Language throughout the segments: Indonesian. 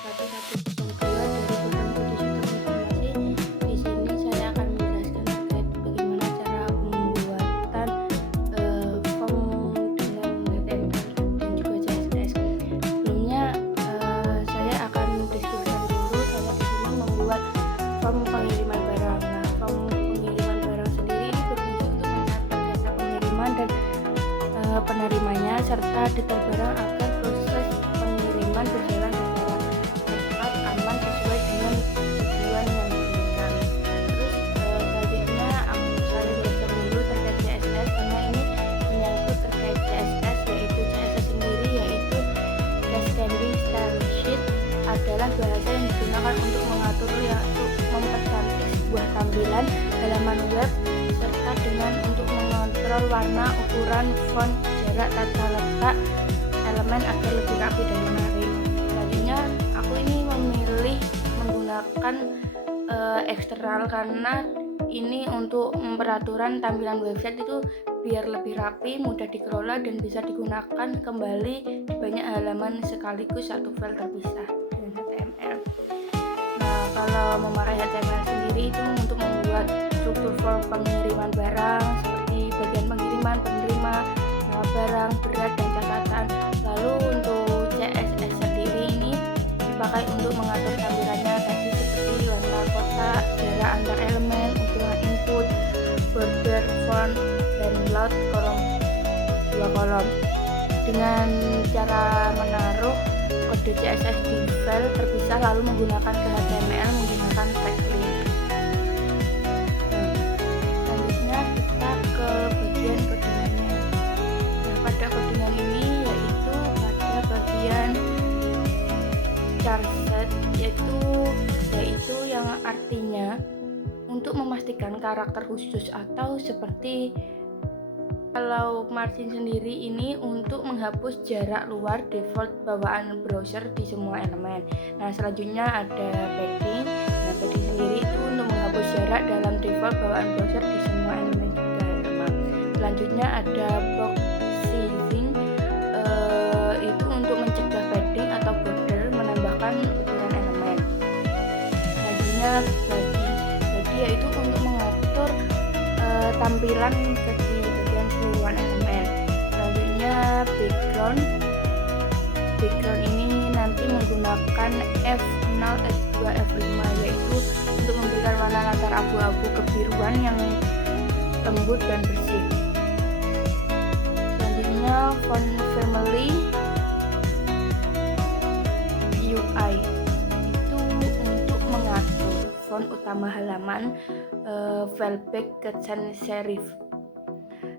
10102 dari Program Studi Sistem Informasi. Di sini saya akan menjelaskan terkait bagaimana cara pembuatan form dengan HTML dan juga CSS. Sebelumnya saya akan diskusikan dulu. Saya di sini membuat form pengiriman barang. Nah, form pengiriman barang sendiri ini berfungsi untuk mencatat data pengiriman dan penerimanya serta detail barang agar proses pengiriman berjalan secara cepat, aman, sesuai dengan tujuan yang diinginkan. Terus selanjutnya saya jelaskan dulu terkait CSS karena ini menyangkut terkait CSS, yaitu CSS sendiri yaitu Cascading Style Sheet adalah bahasa yang digunakan untuk mengatur yaitu mempercantik sebuah tampilan halaman web serta dengan untuk mengontrol warna, ukuran, font, jarak, tata letak elemen agar lebih rapi dan menarik. Selanjutnya aku ini memilih menggunakan eksternal karena ini untuk peraturan tampilan website itu biar lebih rapi, mudah dikelola dan bisa digunakan kembali di banyak halaman sekaligus satu file terpisah dengan HTML. Nah, kalau memakai HTML sendiri itu untuk membuat struktur form pengiriman barang seperti bagian pengiriman, penerima, nama barang, berat, dan catatan. Lalu untuk CSS sendiri ini dipakai untuk mengatur tampilannya tadi seperti warna kotak, jarak antar elemen, ukuran input, border, font, dan load kolom 2 kolom. Dengan cara menaruh kode CSS di file terpisah lalu menggunakan ke HTML menggunakan tag link. Selanjutnya kita ke bagian codingannya. Nah, pada codingan ini yaitu pada bagian charset yaitu yang artinya untuk memastikan karakter khusus atau seperti kalau margin sendiri ini untuk menghapus jarak luar default bawaan browser di semua elemen. Nah, selanjutnya ada padding. Nah, padding sendiri itu untuk menghapus jarak dalam default bawaan browser di semua elemen juga sama. Selanjutnya ada box sizing, itu untuk mencegah padding atau border menambahkan ukuran elemen. Selanjutnya body yaitu untuk mengatur tampilan ke keseluruhan elemen. Selanjutnya background ini nanti menggunakan F0, F2, F5 yaitu untuk memberikan warna latar abu-abu kebiruan yang lembut dan bersih. Selanjutnya font family UI itu untuk mengatur font utama halaman, fallback ke sans serif.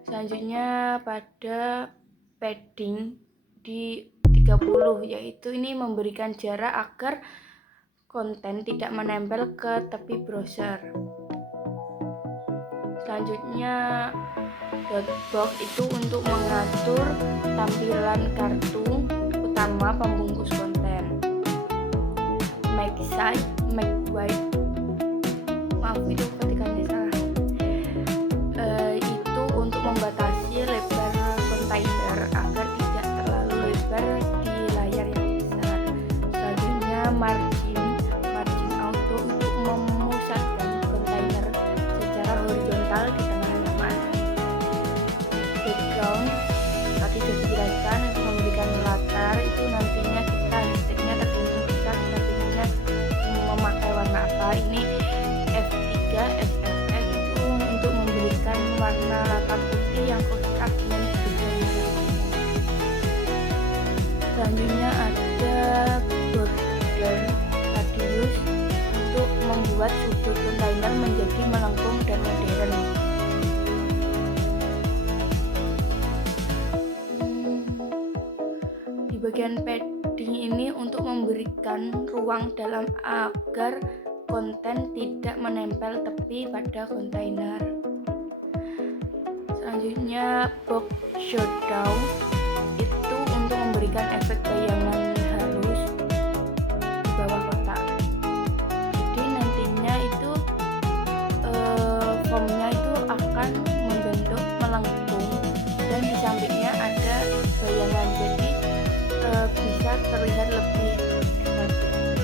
Selanjutnya pada padding di 30 yaitu ini memberikan jarak agar konten tidak menempel ke tepi browser. Selanjutnya dotbox itu untuk mengatur tampilan kartu utama pembungkus konten. Make size, make wide, maaf itu ketikannya salah. Membatasi lebar kontainer agar tidak terlalu lebar di layar yang besar. Selanjutnya margin auto untuk memusatkan kontainer secara horizontal di tengah halaman. Background tadi sudah dijelaskan untuk memberikan latar itu nantinya kita hashtagnya tergantung kita pinginnya memakai warna apa. Ini F3, FFX itu untuk memberikan warna latar putih yang kontrak dengan bagian. Selanjutnya ada border radius untuk membuat sudut kontainer menjadi melengkung dan modern. Di bagian padding ini untuk memberikan ruang dalam agar konten tidak menempel tepi pada kontainer. Selanjutnya box showdown itu untuk memberikan efek bayangan halus di bawah kotak. Jadi nantinya itu formnya itu akan membentuk melengkung dan di sampingnya ada bayangan, jadi bisa terlihat lebih estetik.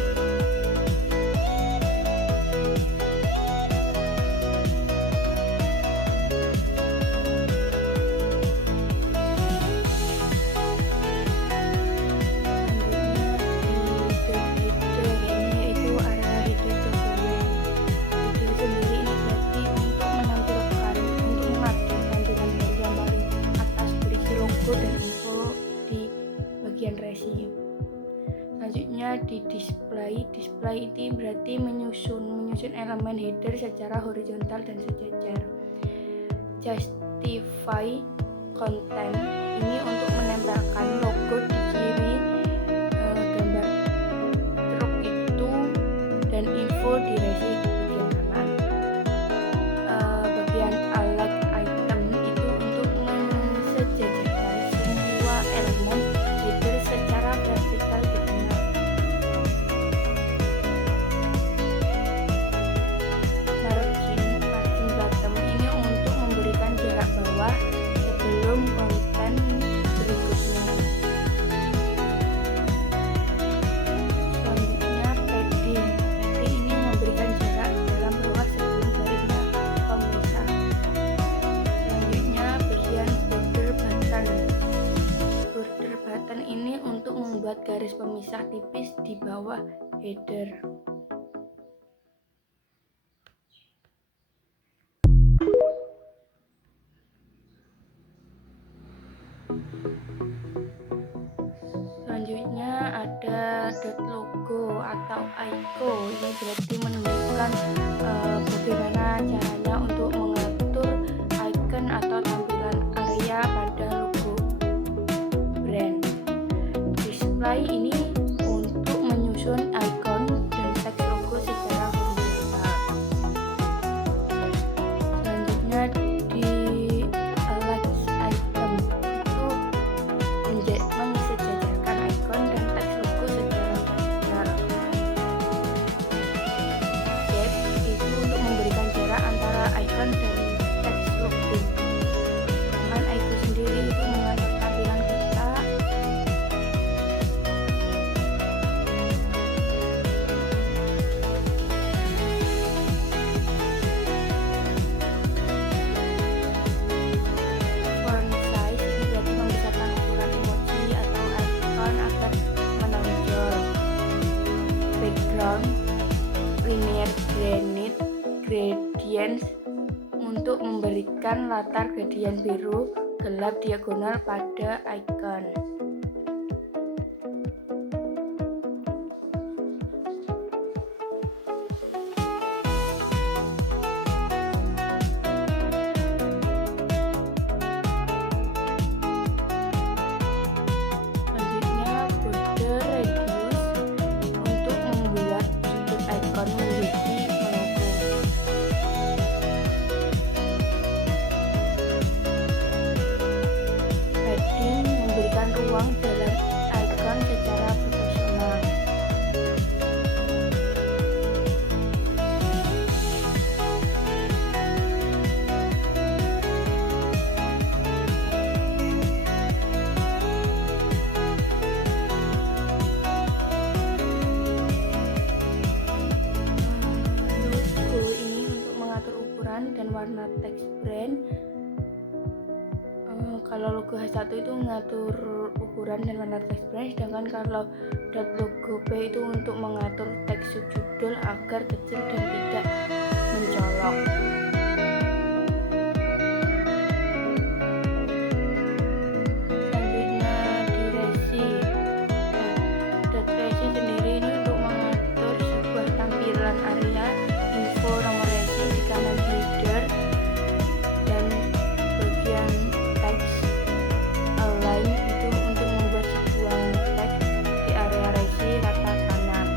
Display itu berarti menyusun elemen header secara horizontal dan sejajar. Justify content ini untuk menempelkan logo di kiri gambar truk itu dan info di resi bagian kanan. Bagian alert item itu untuk mensejajarkan semua elemen header secara vertikal di tengah. Margin bottom ini untuk memberikan jarak bawah sebelum konten berikutnya. Selanjutnya padding ini memberikan jarak dalam bawah sebelum garisnya pemisah. Selanjutnya bagian border button ini untuk membuat garis pemisah tipis di bawah header. Selanjutnya ada dot logo atau icon. Ini berarti menunjukkan bagaimana caranya untuk mengatur icon atau tampilan area pada logo brand. Display ini untuk menyusun icon dan teks logo secara horizontal. Selanjutnya di mensejajarkan icon dan teks logo secara vertikal. Gap itu untuk memberikan jarak antara icon dan teks logo. Dengan icon sendiri itu mengatur tampilan kita. Font size ini berarti membesarkan ukuran emoji atau icon agar menonjol. Background linear gradients untuk memberikan latar gradient biru gelap diagonal pada icon. Selanjutnya border radius untuk membuat sudut icon menjadi melengkung. Padding memberikan ruang dalam icon secara proporsional. Logo ini untuk mengatur ukuran dan warna teks brand. Kalau logo H1 itu mengatur ukuran dan warna teks brand, sedangkan kalau logo P itu untuk mengatur teks subjudul agar kecil dan tidak mencolok. Selanjutnya di resi. Resi sendiri ini untuk mengatur sebuah tampilan area, info nomor resi di kanan header, dan bagian teks align itu untuk membuat sebuah teks di area resi rata kanan.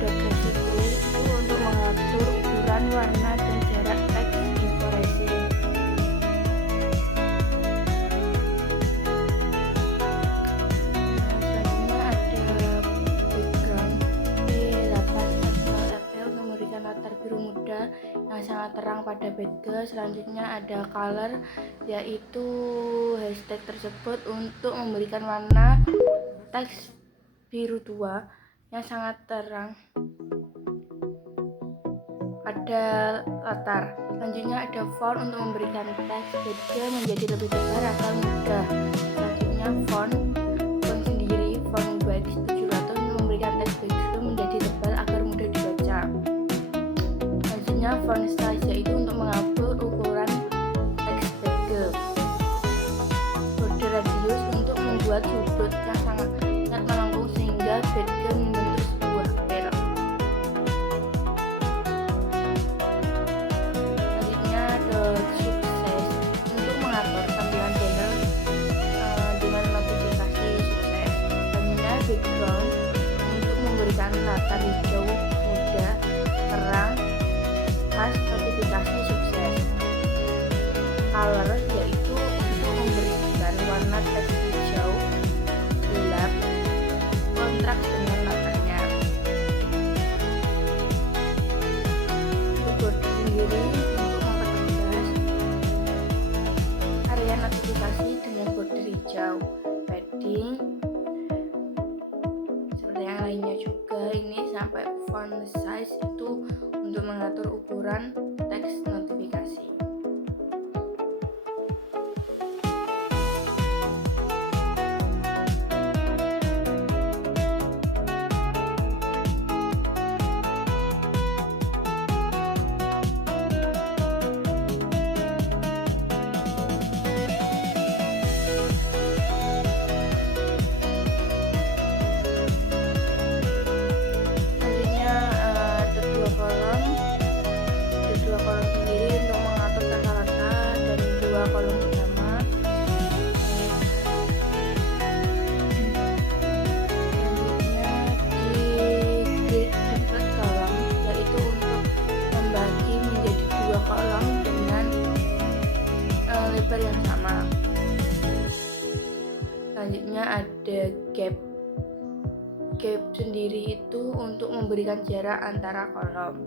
Dot resi B itu untuk mengatur ukuran, warna, dan jarak teks info resi. Selanjutnya ada background B8 untuk memberikan latar biru muda yang sangat terang pada background. Selanjutnya ada color, yaitu hashtag tersebut untuk memberikan warna teks biru tua yang sangat terang pada latar. Selanjutnya ada font untuk memberikan teks background menjadi lebih besar agar mudah. Selanjutnya font sendiri, font Wix 700 untuk memberikan teks background menjadi tebal agar mudah dibaca. Selanjutnya font size, yaitu untuk mengatur ukuran teks background. Border radius untuk membuat sudut yang sangat melengkung background membentuk sebuah pel. Selanjutnya dot sukses untuk mengatur tampilan panel dengan notifikasi sukses. Selanjutnya background untuk memberikan latar hijau muda terang khas notifikasi sukses. Color yaitu untuk memberikan warna teks hijau gelap kontras dengan latarnya. Untuk border sendiri untuk mempertegas area notifikasi dengan border hijau. Padding seperti yang lainnya juga, ini sampai font size itu untuk mengatur ukuran teks notifikasi. Yang sama. Selanjutnya ada gap. Gap sendiri itu untuk memberikan jarak antara kolom.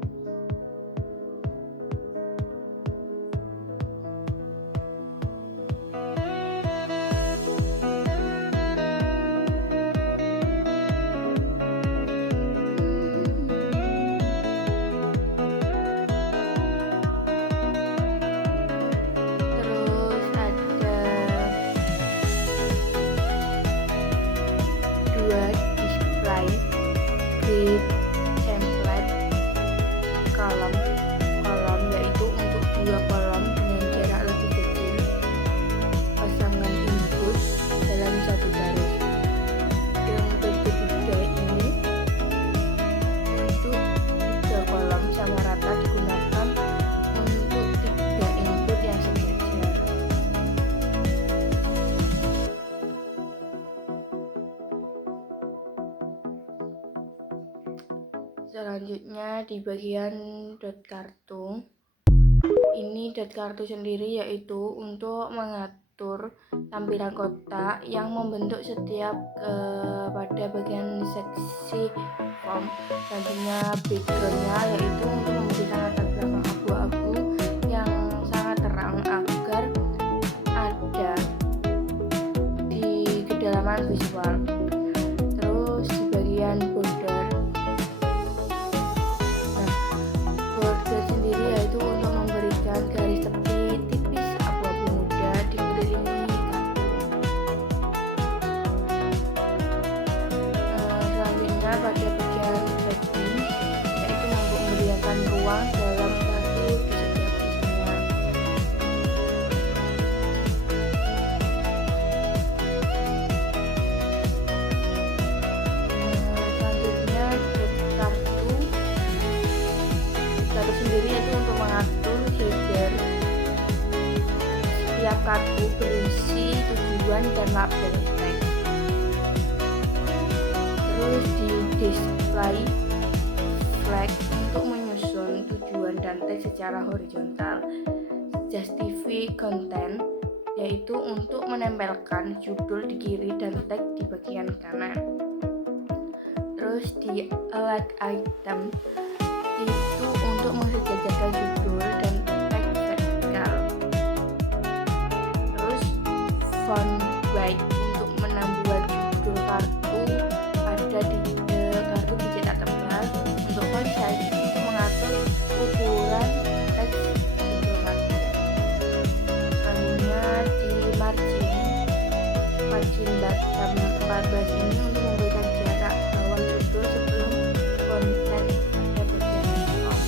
Display grid template kolom yaitu untuk dua kolom dengan jarak lebih kecil, pasangan input dalam satu garis. Yang ketiga ini untuk tiga kolom sama rata digunakan untuk tiga input yang sejajar. Selanjutnya di bagian dot kartu, ini dot kartu sendiri yaitu untuk mengatur tampilan kotak yang membentuk setiap pada bagian seksi form. Selanjutnya backgroundnya yaitu untuk memberikan latar belakang abu-abu yang sangat terang agar ada di kedalaman visual. Terus di bagian border sendiri yaitu untuk memberikan garis tepi tipis abu-abu muda dikelilingi kartu. Selanjutnya pada bagian padding yaitu memberikan ruang dalam kartu di setiap isinya. Selanjutnya kartu sendiri yaitu untuk mengatur header. Setiap kartu berisi tujuan dan label teks. Terus di display flag untuk menyusun tujuan dan teks secara horizontal. Justify content yaitu untuk menempelkan judul di kiri dan teks di bagian kanan. Terus di align item itu untuk mensejajarkan judul dan teks vertikal. Terus font white untuk membuat judul kartu ada di kartu dicetak tebal. Untuk font size untuk mengatur ukuran teks judul kartu. Selanjutnya di margin bottom 14 ini untuk memberikan jarak bawah judul sebelum konten pada bagian form.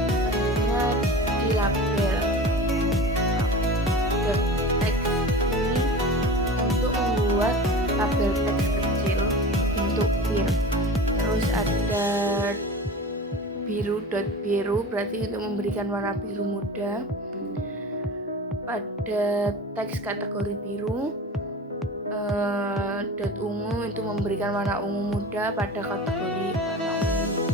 Selanjutnya di label teks ini untuk membuat label label teks kecil bentuk bir. Terus ada biru, dot biru berarti untuk memberikan warna biru muda. Pada teks kategori biru, dot ungu itu memberikan warna ungu muda pada kategori warna ungu.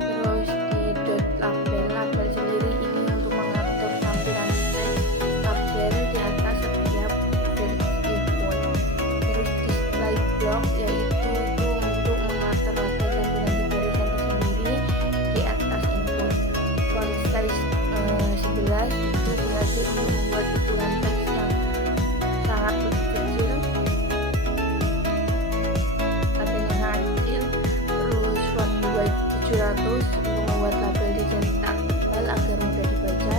Terus di dot label sendiri ini untuk mengatur tampilan teks label di atas setiap versi input. Terus display block yaitu itu untuk mengatur label tampilan di barisan tersendiri di atas input. Font size 11 itu berarti untuk membuat ukuran teks yang sangat kecil, labelnya sangat kecil. Terus font white 700 untuk membuat label dicetak tebal agar mudah dibaca.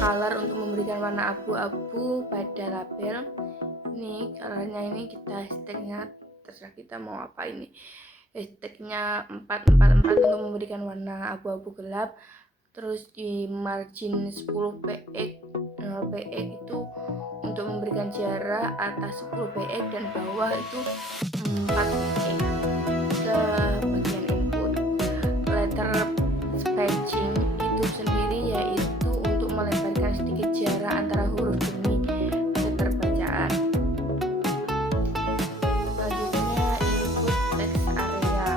Color untuk memberikan warna abu-abu pada label. Ini colornya, ini kita hashtagnya terserah kita mau apa. Ini hashtagnya 444 untuk memberikan warna abu-abu gelap. Terus di margin 10 px 0 px itu untuk memberikan jarak atas 10 px dan bawah itu 4 px ke bagian input. Letter spacing itu sendiri yaitu untuk melebarkan sedikit jarak antara huruf demi keterbacaan. Selanjutnya input text area.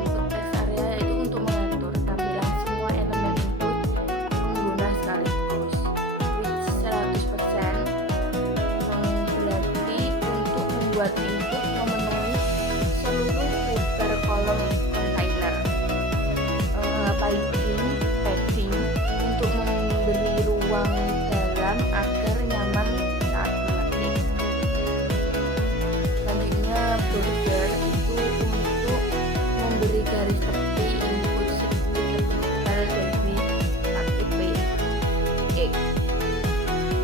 Input text area itu untuk mengatur tampilan semua elemen input pengguna sekaligus. With 100% berarti untuk membuat input memenuhi seluruh lebar kolom kontainer. Padding untuk memberi ruang dalam agar nyaman saat mengetik. Selanjutnya border itu untuk memberi garis tepi input sedikit tebal dari satu px.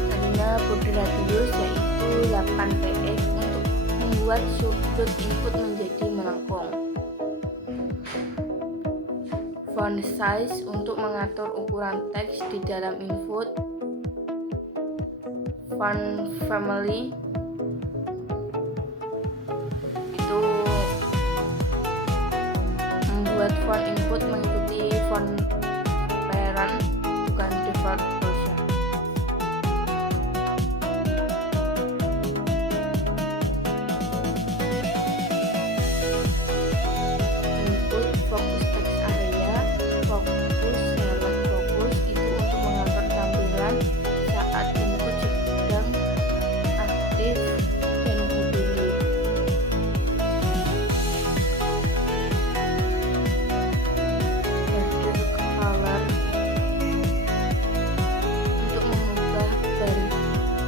Selanjutnya border radius yaitu 8 px untuk membuat sudut input menjadi melengkung. Font size untuk mengatur ukuran teks di dalam input. Font family itu membuat font input mengikuti font parent bukan default version. Input fokus teks area, fokus itu untuk mengatur tampilan saat input sedang aktif dan dipilih. Border color untuk mengubah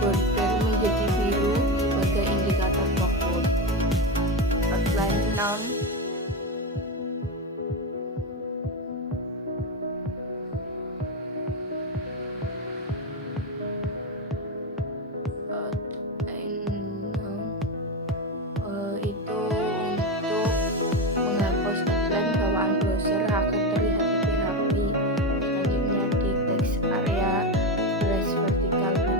border menjadi biru sebagai indikator fokus. Outline noun itu untuk menghapus outline bawaan browser agar terlihat lebih rapi. Selanjutnya di text area brush vertical dan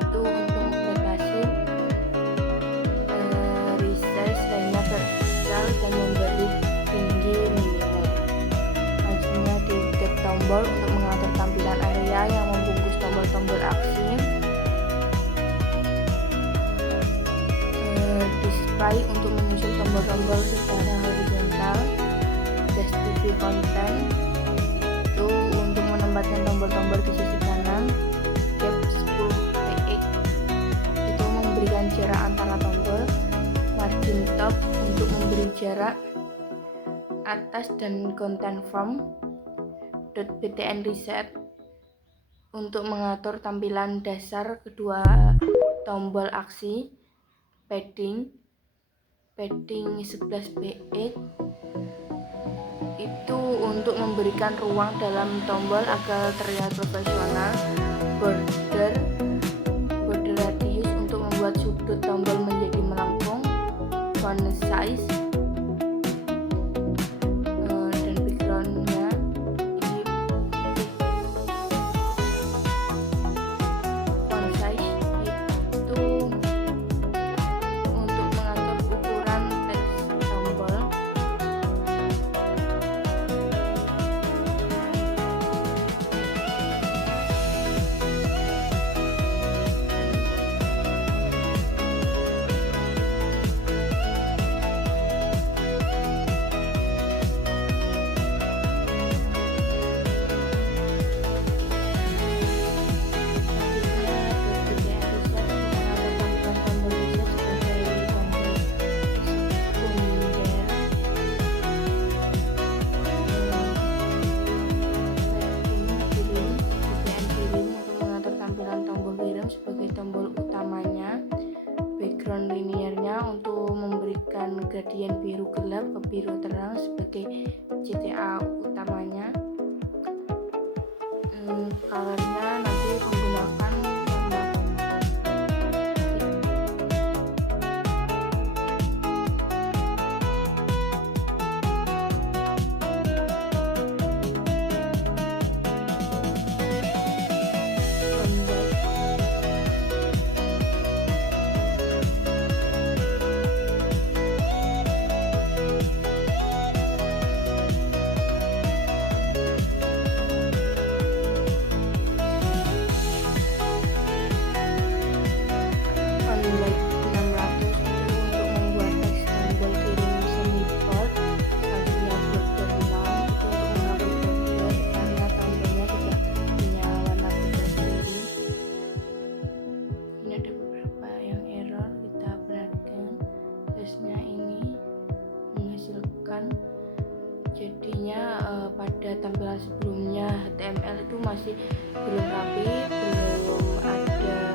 itu untuk membatasi resize lainnya vertikal dan memberi tinggi minimum. Selanjutnya di tab tombol untuk mengatur tampilan area yang membungkus tombol-tombol aksi. Display untuk menyusun tombol-tombol secara horizontal. Justify content itu untuk menempatkan tombol-tombol di sisi kanan. Gap 10 px itu memberikan jarak antara tombol. Margin top untuk memberi jarak atas dan content from. .btn reset untuk mengatur tampilan dasar kedua tombol aksi. Padding 11 px itu untuk memberikan ruang dalam tombol agar terlihat profesional. Border radius untuk membuat sudut tombol menjadi melengkung. Font size dan gradien biru gelap ke biru terang sebagai CTA utamanya. Colornya nanti menggunakan warna Onlight 600 itu untuk membuat teks tombol kirim semi bold. Selanjutnya border 6 itu untuk menghapus border karena tombolnya sudah punya warna border sendiri. Ini ada beberapa yang error, kita perhatikan. Tesnya ini menghasilkan jadinya pada tampilan sebelumnya HTML itu masih belum rapi, belum ada